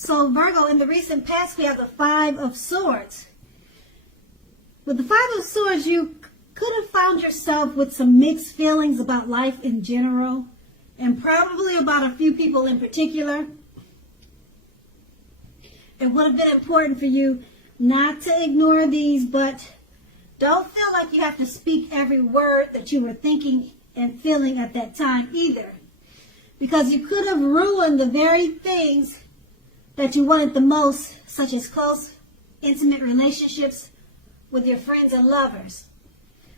So Virgo, in the recent past, we have the Five of Swords. With the Five of Swords, you could have found yourself with some mixed feelings about life in general, and probably about a few people in particular. It would have been important for you not to ignore these, but don't feel like you have to speak every word that you were thinking and feeling at that time either. Because you could have ruined the very things that you wanted the most, such as close, intimate relationships with your friends and lovers.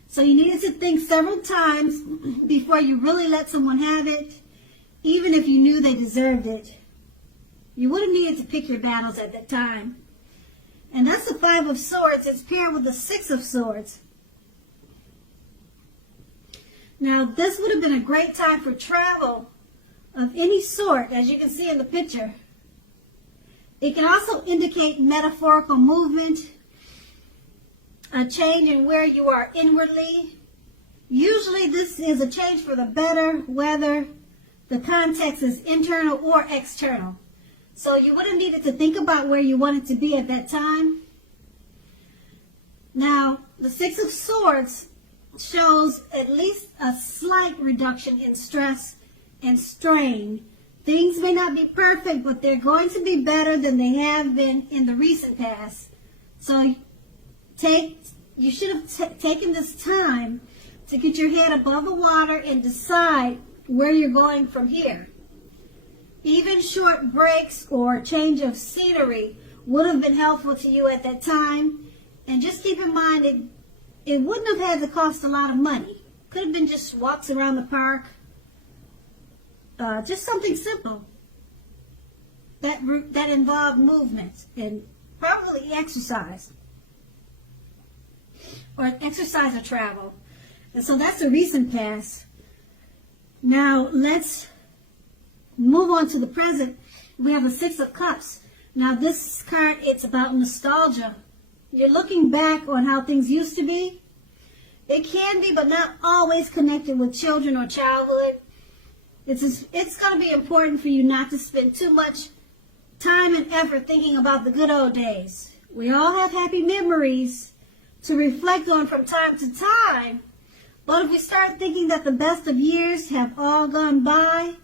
So you needed to think several times before you really let someone have it, even if you knew they deserved it. You would have needed to pick your battles at that time. And that's the Five of Swords. It's paired with the Six of Swords. Now, this would have been a great time for travel of any sort, as you can see in the picture. It can also indicate metaphorical movement, a change in where you are inwardly. Usually this is a change for the better, whether the context is internal or external. So you would have needed to think about where you wanted to be at that time. Now, the Six of Swords shows at least a slight reduction in stress and strain. Things may not be perfect, but they're going to be better than they have been in the recent past. So you should have taken this time to get your head above the water and decide where you're going from here. Even short breaks or change of scenery would have been helpful to you at that time. And just keep in mind, it wouldn't have had to cost a lot of money. Could have been just walks around the park. Just something simple that involved movement and probably exercise. Or exercise or travel. And so that's the recent past. Now let's move on to the present. We have the Six of Cups. Now this card, it's about nostalgia. You're looking back on how things used to be. It can be, but not always connected with children or childhood. It's going to be important for you not to spend too much time and effort thinking about the good old days. We all have happy memories to reflect on from time to time. But if we start thinking that the best of years have all gone by,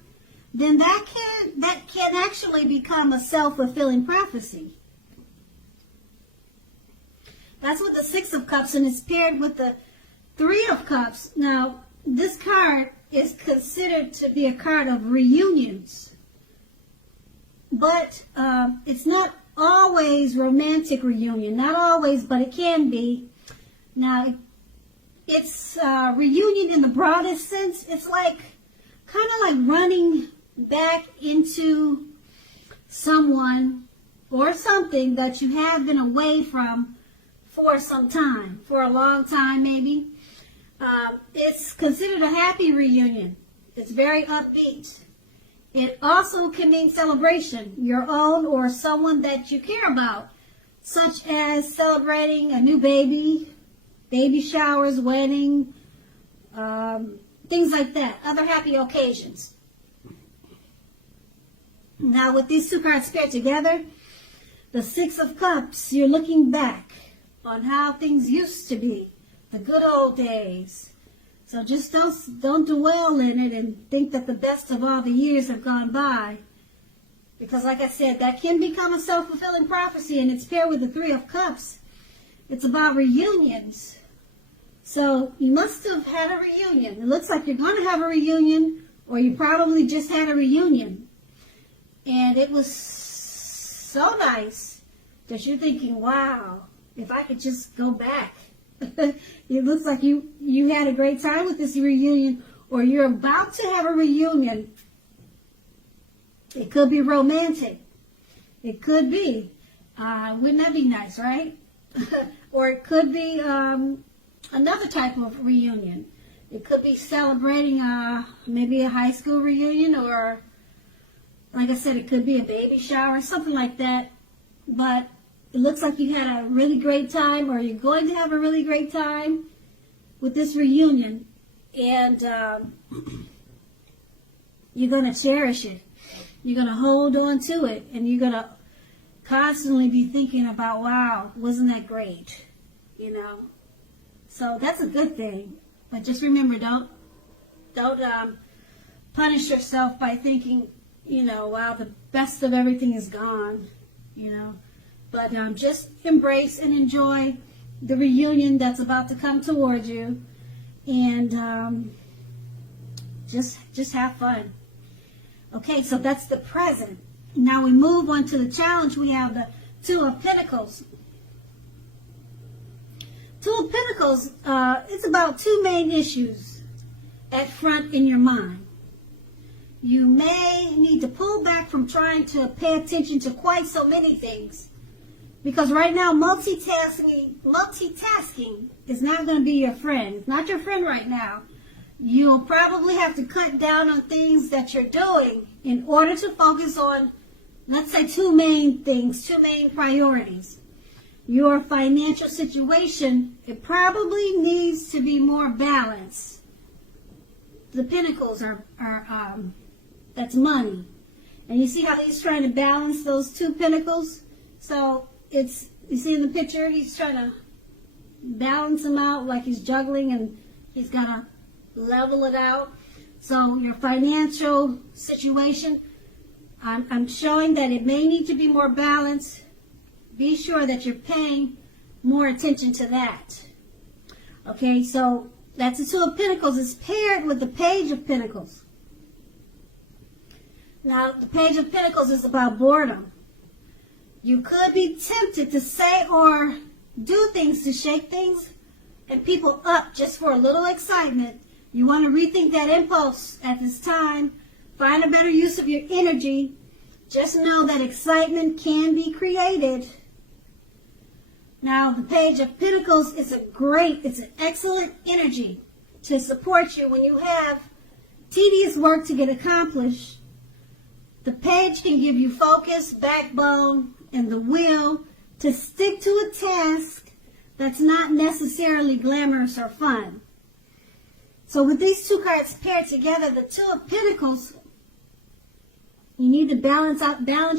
then that can actually become a self-fulfilling prophecy. That's with the Six of Cups, and it's paired with the Three of Cups. Now, this card is considered to be a card of reunions. But it's not always romantic reunion. Not always, but it can be. Now, it's reunion in the broadest sense. It's like kind of like running back into someone or something that you have been away from for some time, for a long time maybe. It's considered a happy reunion. It's very upbeat. It also can mean celebration, your own or someone that you care about, such as celebrating a new baby, baby showers, wedding, things like that, other happy occasions. Now with these two cards paired together, the Six of Cups, you're looking back on how things used to be, the good old days. So just don't dwell in it and think that the best of all the years have gone by. Because like I said, that can become a self-fulfilling prophecy, and it's paired with the Three of Cups. It's about reunions. So you must have had a reunion. It looks like you're going to have a reunion, or you probably just had a reunion. And it was so nice that you're thinking, wow, if I could just go back. It looks like you had a great time with this reunion, or you're about to have a reunion. It could be romantic. It could be. Wouldn't that be nice, right? Or it could be another type of reunion. It could be celebrating maybe a high school reunion, or like I said, it could be a baby shower, something like that. But it looks like you had a really great time, or you're going to have a really great time with this reunion. And you're going to cherish it. You're going to hold on to it, and you're going to constantly be thinking about, wow, wasn't that great? You know, so that's a good thing. But just remember, don't punish yourself by thinking, you know, wow, the best of everything is gone, you know. But just embrace and enjoy the reunion that's about to come towards you, and just have fun. Okay, so that's the present. Now we move on to the challenge. We have the Two of Pentacles. Two of Pentacles, it's about two main issues at front in your mind. You may need to pull back from trying to pay attention to quite so many things, because right now multitasking is not going to be your friend. It's not your friend right now. You'll probably have to cut down on things that you're doing in order to focus on, let's say, two main things, two main priorities. Your financial situation, it probably needs to be more balanced. The Pentacles are that's money. And you see how he's trying to balance those two Pentacles? So it's, you see in the picture, he's trying to balance them out like he's juggling, and he's got to level it out. So your financial situation, I'm showing that it may need to be more balanced. Be sure that you're paying more attention to that. Okay, so that's the Two of Pentacles. It's paired with the Page of Pentacles. Now, the Page of Pentacles is about boredom. You could be tempted to say or do things to shake things and people up just for a little excitement. You want to rethink that impulse at this time. Find a better use of your energy. Just know that excitement can be created. Now, the Page of Pentacles is it's an excellent energy to support you when you have tedious work to get accomplished. The Page can give you focus, backbone, and the will to stick to a task that's not necessarily glamorous or fun. So with these two cards paired together, the Two of Pentacles, you need to balance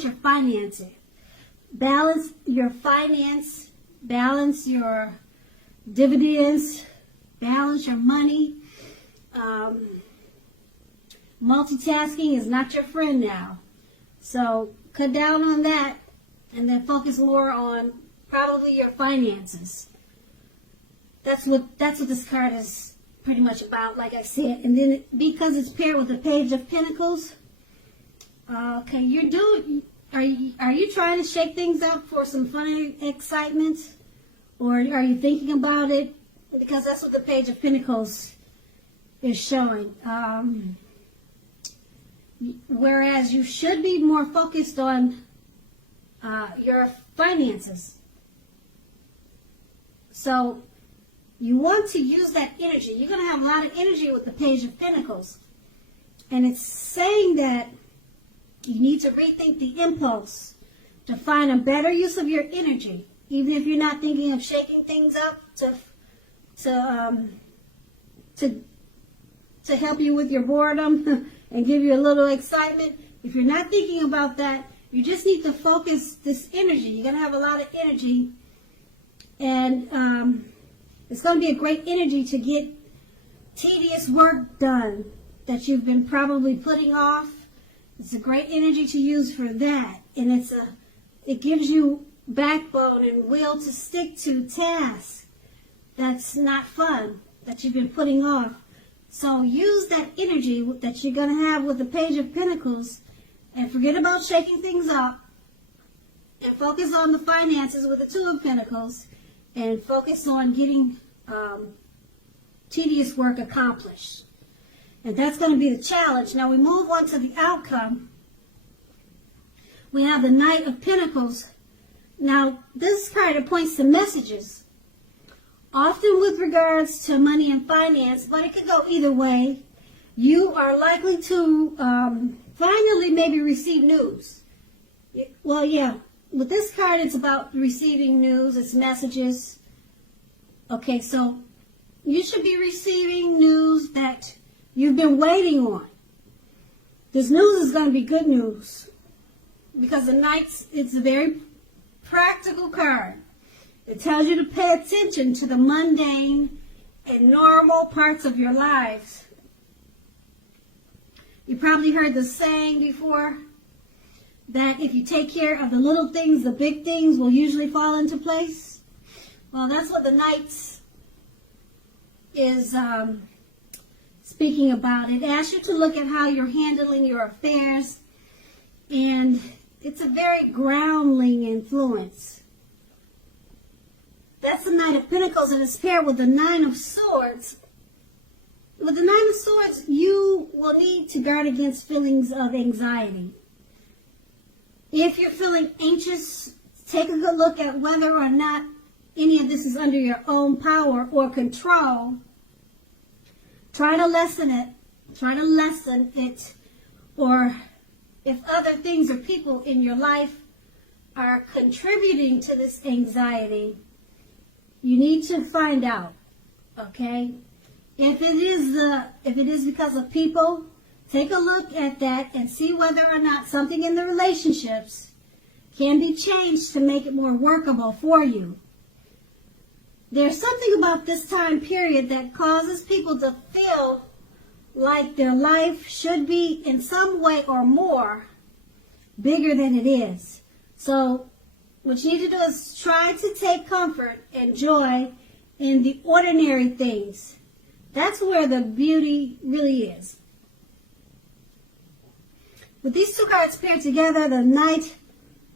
your finances. Balance your finance, balance your dividends, balance your money. Multitasking is not your friend now. So cut down on that and then focus more on probably your finances. That's what this card is pretty much about, like I said. And then because it's paired with the Page of Pentacles, okay, are you trying to shake things up for some fun excitement? Or are you thinking about it? Because that's what the Page of Pentacles is showing. Whereas you should be more focused on your finances. So you want to use that energy. You're going to have a lot of energy with the Page of Pentacles. And it's saying that you need to rethink the impulse to find a better use of your energy, even if you're not thinking of shaking things up to help you with your boredom and give you a little excitement. If you're not thinking about that, you just need to focus this energy. You're going to have a lot of energy, and it's going to be a great energy to get tedious work done that you've been probably putting off. It's a great energy to use for that, and it gives you backbone and will to stick to tasks that's not fun, that you've been putting off. So use that energy that you're going to have with the Page of Pentacles, and forget about shaking things up, and focus on the finances with the Two of Pentacles, and focus on getting tedious work accomplished. And that's going to be the challenge. Now we move on to the outcome. We have the Knight of Pentacles. Now this card points to messages, often with regards to money and finance, but it could go either way. You are likely to finally maybe receive news. Well, yeah, with this card it's about receiving news, it's messages. Okay, so you should be receiving news that you've been waiting on. This news is going to be good news, because the Knights, it's very practical card. It tells you to pay attention to the mundane and normal parts of your lives. You probably heard the saying before that if you take care of the little things, the big things will usually fall into place. Well, that's what the Knights is speaking about. It asks you to look at how you're handling your affairs, and it's a very grounding influence. That's the Knight of Pentacles, and it's paired with the Nine of Swords. With the Nine of Swords, you will need to guard against feelings of anxiety. If you're feeling anxious, take a good look at whether or not any of this is under your own power or control. Try to lessen it. Try to lessen it. Or if other things or people in your life are contributing to this anxiety, you need to find out, okay? If it is because of people, take a look at that and see whether or not something in the relationships can be changed to make it more workable for you. There's something about this time period that causes people to feel like their life should be in some way or more bigger than it is. So what you need to do is try to take comfort and joy in the ordinary things. That's where the beauty really is. With these two cards paired together, the Knight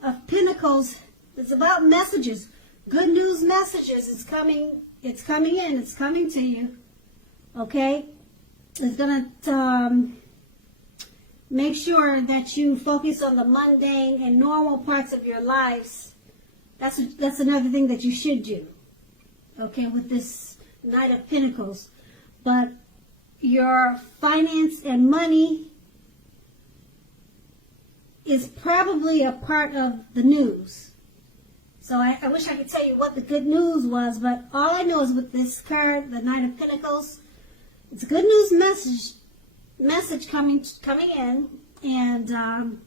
of Pentacles, it's about messages. Good news messages. It's coming in. It's coming to you. Okay? It's going to make sure that you focus on the mundane and normal parts of your lives. That's another thing that you should do. Okay, with this Knight of Pentacles. But your finance and money is probably a part of the news. So I wish I could tell you what the good news was, but all I know is with this card, the Knight of Pentacles, it's a good news message coming in, and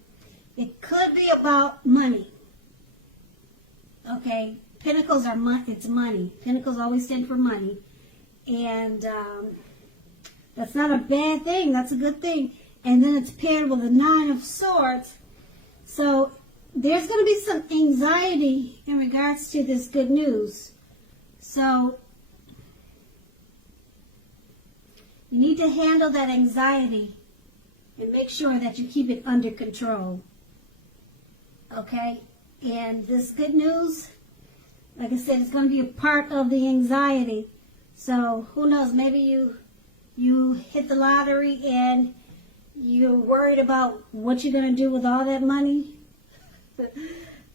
it could be about money. Okay, Pentacles are it's money. Pentacles always stand for money. And that's not a bad thing. That's a good thing. And then it's paired with a Nine of Swords. So there's going to be some anxiety in regards to this good news. So you need to handle that anxiety and make sure that you keep it under control. Okay? And this good news, like I said, it's going to be a part of the anxiety. So who knows, maybe you hit the lottery and you're worried about what you're going to do with all that money.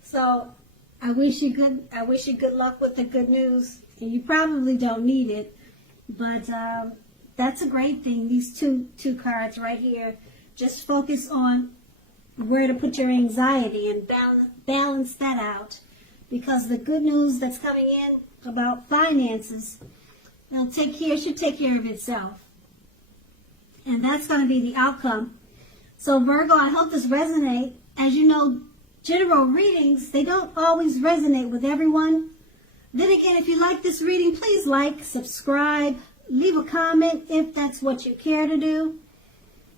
So I wish you good luck with the good news. And you probably don't need it, but that's a great thing. These two cards right here, just focus on where to put your anxiety and balance that out, because the good news that's coming in about finances, should take care of itself. And that's going to be the outcome. So Virgo, I hope this resonates. As you know, general readings, they don't always resonate with everyone. Then again, if you like this reading, please like, subscribe, leave a comment if that's what you care to do.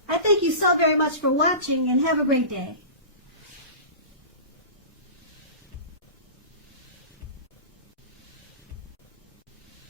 I thank you so very much for watching, and have a great day.